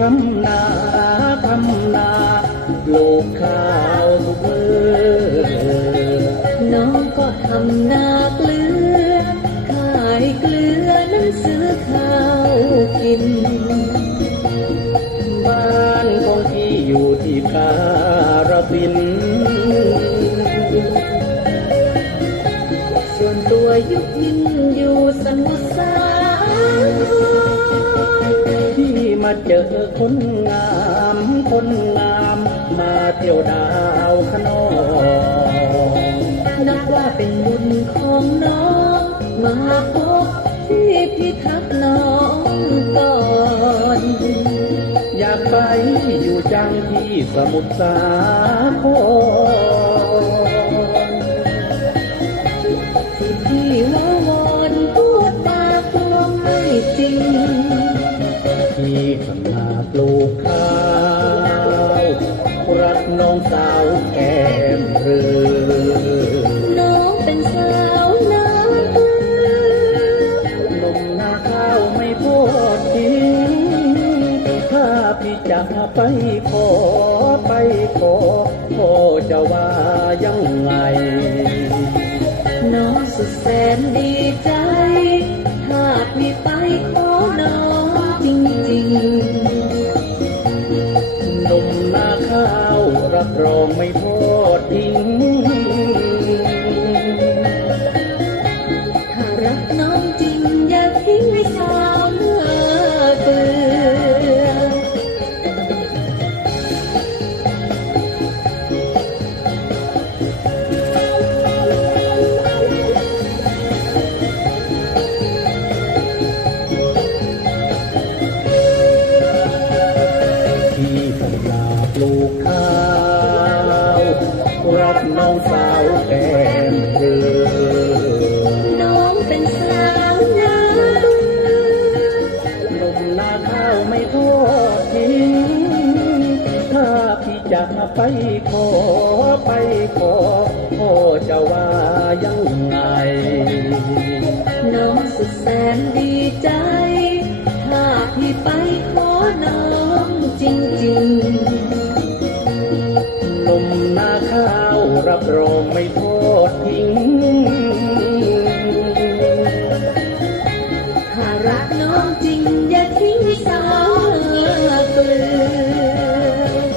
ทำนาทำนาลูกข้าวทุกมือน้องก็ทำนาเกลือ ขายเกลือนั้นซื้อข้าวกิน บ้านของพี่อยู่ที่กาฬสินส่วนตัวยุคนี้ เจอคนงามคนงามมาเที่ยวดาวขนองนับว่าเป็นบุญของน้องมาพบที่พิทักษ์น้องก่อนอยากไปอยู่จังที่สมุทรสาคร ปลูกข้าวรักน้องสาวแก้มเรือน้องเป็นสาวนาเกลือนมนาข้าวไม่โทษทิ้งถ้าพี่จะไปขอไปขอพ่อจะว่ายังไง น้องสุดแสนดีใจถ้าพี่ไปขอ รับรองไม่โทษทิ้ง ถ้ารักน้องจริงอย่าทิ้งให้สาวนาเกลือที่สัญญาปลูกข้า รับน้องสาวแก้มเรือน้องเป็นสาวนาเกลือนมนาข้าวไม่ทอดทิ้งถ้าพี่จะไปขอไปขอพ่อจะว่ายังไง น้องสุดแสนดีใจ ถ้าพี่ไปขอน้องจริงนมนาข้า รับรองไม่ทอดทิ้ง ถ้ารักน้องจริงอย่าทิ้งสาวเปลือ